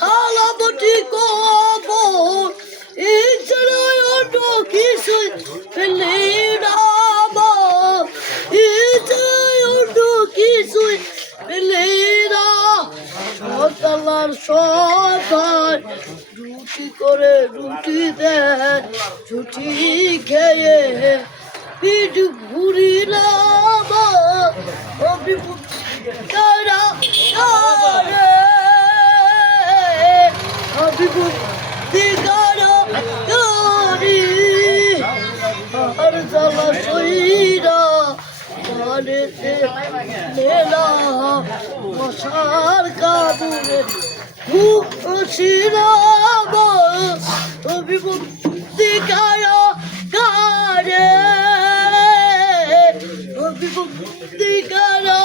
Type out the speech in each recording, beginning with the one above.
থালাবটি কবর ইজরায় অন্য কিছু পেলে না ইজরায় অন্য কিছু পেলে না সকালার সকাল রুটি করে রুটি দেয় ছুটি খেয়ে পিঠ ঘুরিলাম আর জ্বালা সইরা পানেতে মেলা মশার কাবুরে খুব শিরাম অভিভক্তি কারা কারে অভিভক্তি কারা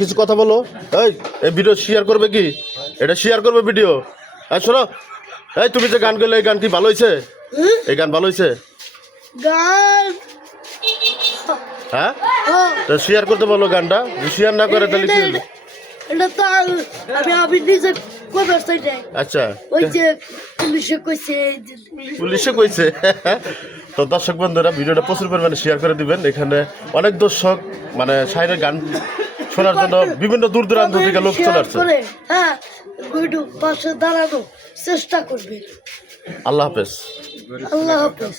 কিছু কথা বলো এই ভিডিও শেয়ার করবে কি এটা শেয়ার করবে ভিডিও শোনো এই তুমি যে গান গেলে এই গান কি ভালো হয়েছে এই গান ভালো হয়েছে হ্যাঁ তো শেয়ার করতে বলো গানটা শেয়ার না করে তাহলে কি হলো আমি নিজে আচ্ছা ওই যে পুলিশে কইছে তো দর্শক বন্ধুরা ভিডিওটা প্রচুর পরিমাণে শেয়ার করে দিবেন এখানে অনেক দর্শক মানে শায়রের গান শোনার জন্য বিভিন্ন দূর দূরান্ত থেকে লোক চলে আসছে হ্যাঁ পাশে দাঁড়ানো চেষ্টা করবে আল্লাহ হাফেজ আল্লাহ হাফেজ